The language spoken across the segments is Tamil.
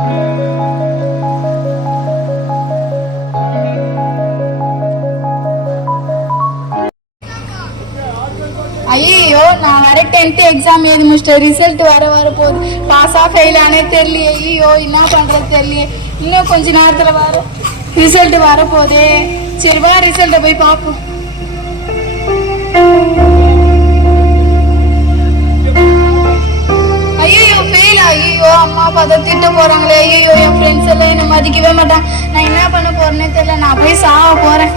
ஐயோ நான் வர டென்த் எக்ஸாம் எழுதி முடிச்சிட்டேன். ரிசல்ட் வர வர போகுது பாஸா ஃபெயில் ஆனே தெரியலையே. ஐயோ என்ன பண்றது தெரியலையே. இன்னும் கொஞ்ச நேரத்துல வர ரிசல்ட் வர போதே சரி வா ரிசல்ட்டை போய் பார்ப்போம். அம்மா அப்பா திட்ட போறாங்களே. ஐயோ என் ஃப்ரெண்ட்ஸ் எல்லாம் என்ன மதிக்கவே மாட்டான் நான் என்ன பண்ண போறேன்னே தெரியல. நான் போய் சாவ போறேன்.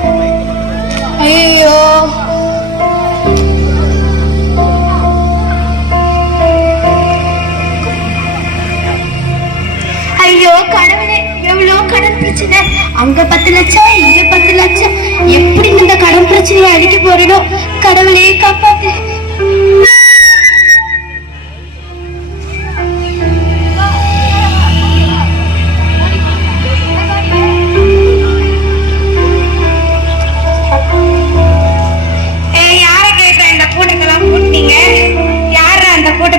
ஐயோ ஐயோ கடவுளே எவ்வளோ கடன் பிரச்சனை? அங்க பத்து லட்சம் இங்க பத்து லட்சம். எப்படி இந்த கடன் பிரச்சனையை அடிக்க போறேனோ? கடவுளே காப்பாத்து.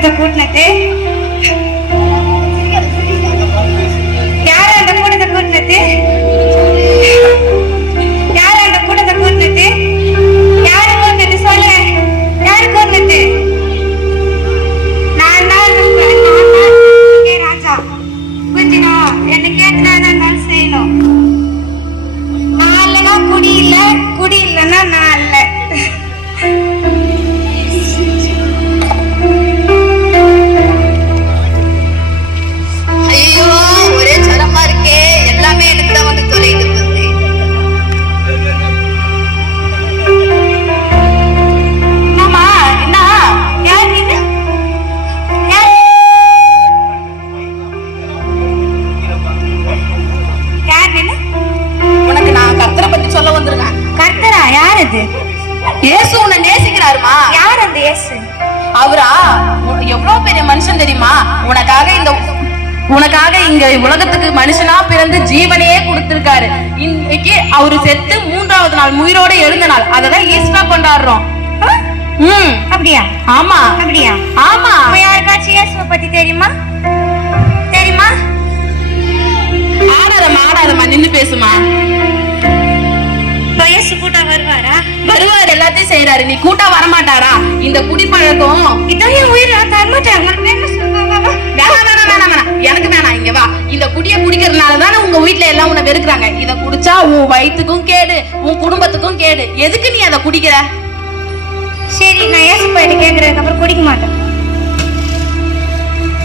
तो माझ्या पोटला இது இயேசு உன்னை நேசிக்கிறாருமா? யார் அந்த இயேசு? அவரா? எவ்வளவு பெரிய மனுஷன் தெரியுமா? உனக்காக இந்த உனக்காக இங்க உலகத்துக்கு மனுஷனா பிறந்து ஜீவனையே கொடுத்திருக்காரு. இன்னைக்கு அவரு செத்து மூன்றாவது நாள் உயிரோட எழுந்த நாள். அததான் ஈஸ்டா கொண்டாடுறோம். அப்படியா? ஆமா. அப்படியா? ஆமா. யாருக்காச்சும் இயேசுவை பத்தி தெரியுமா? செய்யறாரு நீ கூட்டா வரமாட்டாரா? இந்த குடிப்பழக்கம். இதான் என் உயிரை. எனக்கு வேணாம். இங்க வா. இந்த குடிய குடிக்கிறதுனால தானே உங்க வீட்ல எல்லாம் உன்னை வெறுக்கிறாங்க. இத குடிச்சா உன் வயித்துக்கும் கேடு உன் குடும்பத்துக்கும் கேடு. எதுக்கு நீ அதை குடிக்கிற? சரி நான் ஏசு போயிட்டு கேக்குறதுக்கு அப்புறம் குடிக்க மாட்டேன்.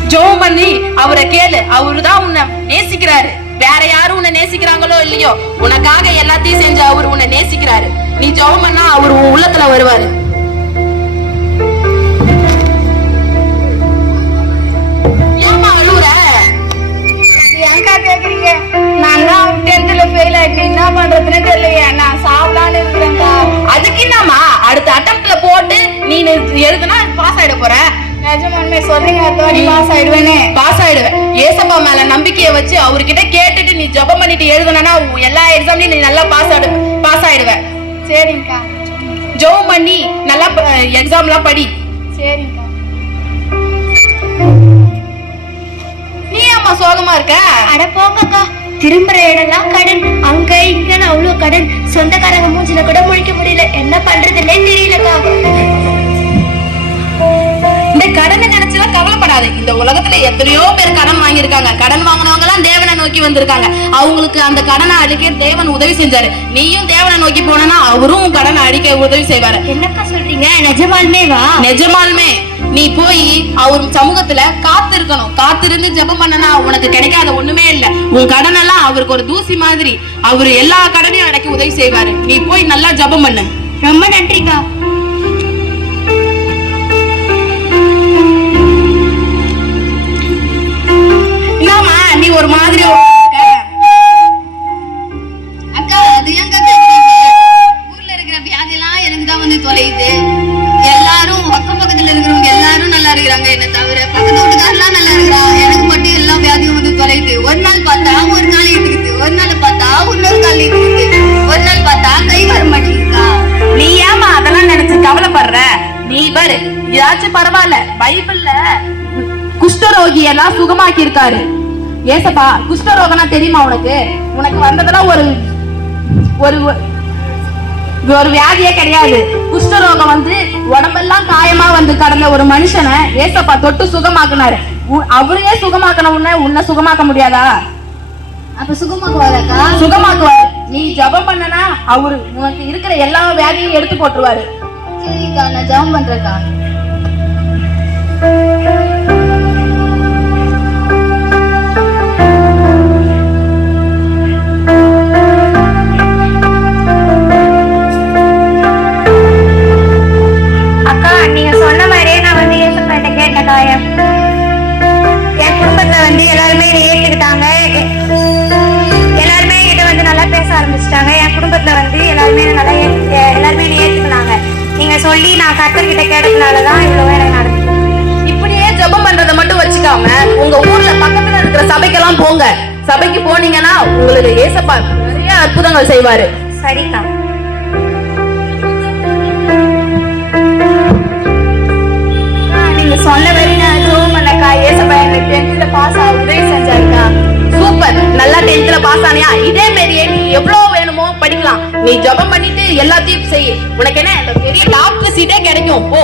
ஜோம் பண்ணி அவரை கேளு. அவரு தான் உன்னை நேசிக்கிறாரு. வேற யாரும் உன்னை நேசிக்கிறாங்களோ இல்லையோ? உனக்காக எல்லாத்தையும் செஞ்சு அவர் உன்னை நேசிக்கிறாரு. நீ ஜெபம் பண்ணா அவர் உன் உள்ளத்துல வருவாரு. சொல்றீங்க வாட்டி பாஸ் ஆயிடுவேனே. பாஸ் ஆயிடுவ ஏசப்பா மேல நம்பிக்கைய வச்சு அவர்கிட்ட கேட்டுட்டு நீ ஜெபம் பண்ணிட்டு எழுதுனா எல்லா எக்ஸாம்லயும் நீ நல்லா பாஸ் ஆடு பாஸ் ஆயிடுவ சரிங்கக்கா. ஜெபம் பண்ணி நல்லா எக்ஸாம்லாம் படி. சரிங்கக்கா. நீ அம்மா சோகமா இருக்க? அட போங்கக்கா. திரும்புற இடம்லாம் கடன். அங்க இங்கன்னு அவ்வளவு கடன். சொந்தக்காரங்க மூஞ்சில கூட எத்தனையோ பேர் கடன் வாங்கியிருக்காங்க. கடன் வாங்கினவங்க எல்லாம் தேவனை நோக்கி வந்திருக்காங்க. அவங்களுக்கு அந்த கடனை அழிக்க தேவன் உதவி செஞ்சாரு. நீயும் தேவனை நோக்கி போனா அவரும் உன் கடனை அழிக்க உதவி செய்வாரு. என்னக்கா சொல்றீங்க? நிஜமாலுமே வா. நிஜமாலுமே. நீ போய் அவர் சமூகத்துல காத்திருக்கணும். காத்திருந்து ஜெபம் பண்ணனா உனக்கு கிடைக்காத ஒண்ணுமே இல்ல. உன் கடன் எல்லாம் அவருக்கு ஒரு தூசி மாதிரி. அவரு எல்லா கடனையும் அடைக்க உதவி செய்வாரு. நீ போய் நல்லா ஜெபம் பண்ணு. ரொம்ப நன்றிக்கா. நீ ஒரு மாதிரி? அக்கா. அது கேக்குறீங்க? ஊர்ல இருக்கிற வியாதி எல்லாம் எனக்கு தான் வந்து தொலையுது. எல்லாரும் அக்கம் பக்கத்துல இருக்கிறவங்க எல்லாரும் நல்லா இருக்கிறாங்க என்ன தவிர. பக்கத்து வீட்டுக்காரெல்லாம் நல்லா இருக்கிறான் எனக்கு மட்டும் எல்லா வியாதியும் வந்து தொலையுது. ஒரு நாள் பார்த்தா ஒரு நாள் இருக்குது ஒரு நாள் பார்த்தா இன்னொரு கால் இருக்குது ஒரு நாள் பார்த்தா கை வர மாட்டேங்குதுக்கா. நீ ஏமா அதெல்லாம் நினைச்சு கவலைப்படுற? நீ பாரு இதாச்சும் பரவாயில்ல பைபிள்ல குஷ்டரோகி எல்லாம் சுகமாக்கி இருக்காரு ஏசப்பா குஷ்டரோகம்னா தெரியுமா உனக்கு? உனக்கு வந்ததெல்லாம் ஒரு ஒரு ஒரு வியாதியே கிடையாது. குஷ்டரோகம் வந்து உடம்பெல்லாம் காயமா வந்து கடந்த ஒரு மனுஷனை ஏசப்பா தொட்டு சுகமாக்குனாரு. அவரையே சுகமாக்கின உன்னை உன்னை சுகமாக்க முடியாதா? அப்ப சுகமாக்குவாரக்கா சுகமாக்குவாரு. நீ ஜெபம் பண்ணனா அவரு உனக்கு இருக்கிற எல்லா வியாதியும் எடுத்து போட்டுருவாரு. சரிக்கா நான் ஜெபம் பண்றேக்கா என் குடும்பத்துல வந்து எல்லாருமே எ- எல்லாருமே என்கிட்ட வந்து நல்லா பேச ஆரம்பிச்சிட்டாங்க. என் குடும்பத்துல வந்து எல்லாருமே நல்லா எல்லாருமே என்னை ஏத்துக்கினாங்க. நீங்க சொல்லி நான் கத்தர்கிட்ட கேட்டதுனாலதான் இவ்வளவு எனக்கு நடந்துச்சு இப்படியே ஜெபம் பண்றதை மட்டும் வச்சுக்காம உங்க ஊர்ல பக்கத்துல இருக்கிற சபைக்கெல்லாம் போங்க. சபைக்கு போனீங்கன்னா உங்களுக்கு ஏசப்பா நிறைய அற்புதங்கள் செய்வாரு. சரிக்கா. ஆனியா இதே மாதிரியே நீ எவ்வளவு வேணுமோ படிக்கலாம். நீ ஜெபம் பண்ணிட்டு எல்லாத்தையும் செய். உனக்கு என்ன இந்த பெரிய டாக்டர் சீட்டே கிடைக்கும். போ.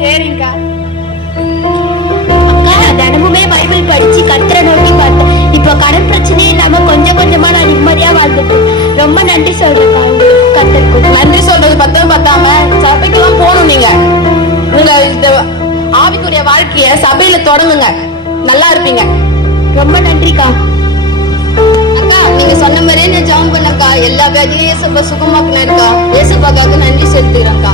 சரிங்கக்கா தினமுமே பைபிள் படிச்சு கத்தரை நோக்கி பார்த்தேன். இப்போ கடன் பிரச்சனையே இல்லாம கொஞ்சம் கொஞ்சமா நான் நிம்மதியா வாழ்ந்துட்டு இருக்கேன். ரொம்ப நன்றி சொல்றேன்க்கா உங்களுக்கு கத்தருக்கு. நன்றி சொல்றது பத்தும் பத்தாம சபைக்கெல்லாம் போகணும் நீங்க. உங்க இந்த ஆவிக்குரிய வாழ்க்கைய சபையில தொடங்குங்க. நல்லா இருப்பீங்க. ரொம்ப நன்றிக்கா. நீங்க சொன்ன மாதிரியே நான் ஜாம் பண்ணக்கா. எல்லா வியாதியும் ஏசப்பா சுகமாக்குனாருக்கா. ஏசப்பாக்காக நன்றி செலுத்துகிறேன்க்கா.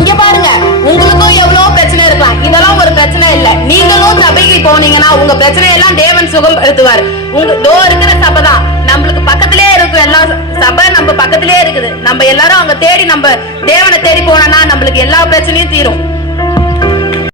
இங்க பாருங்க உங்களுக்கும் எவ்வளவு பிரச்சனை இருக்கலாம். இதெல்லாம் ஒரு பிரச்சனை இல்ல. நீங்களும் சபைக்கு போனீங்கன்னா உங்க பிரச்சனை எல்லாம் தேவன் சுகப்படுத்துவார் உங்க தோ இருக்கிற சபை தான். நம்மளுக்கு பக்கத்திலே இருக்கும் எல்லா சபை நம்ம பக்கத்திலே இருக்குது. நம்ம எல்லாரும் அங்க தேடி நம்ம தேவனை தேடி போனோம்னா நம்மளுக்கு எல்லா பிரச்சனையும் தீரும்.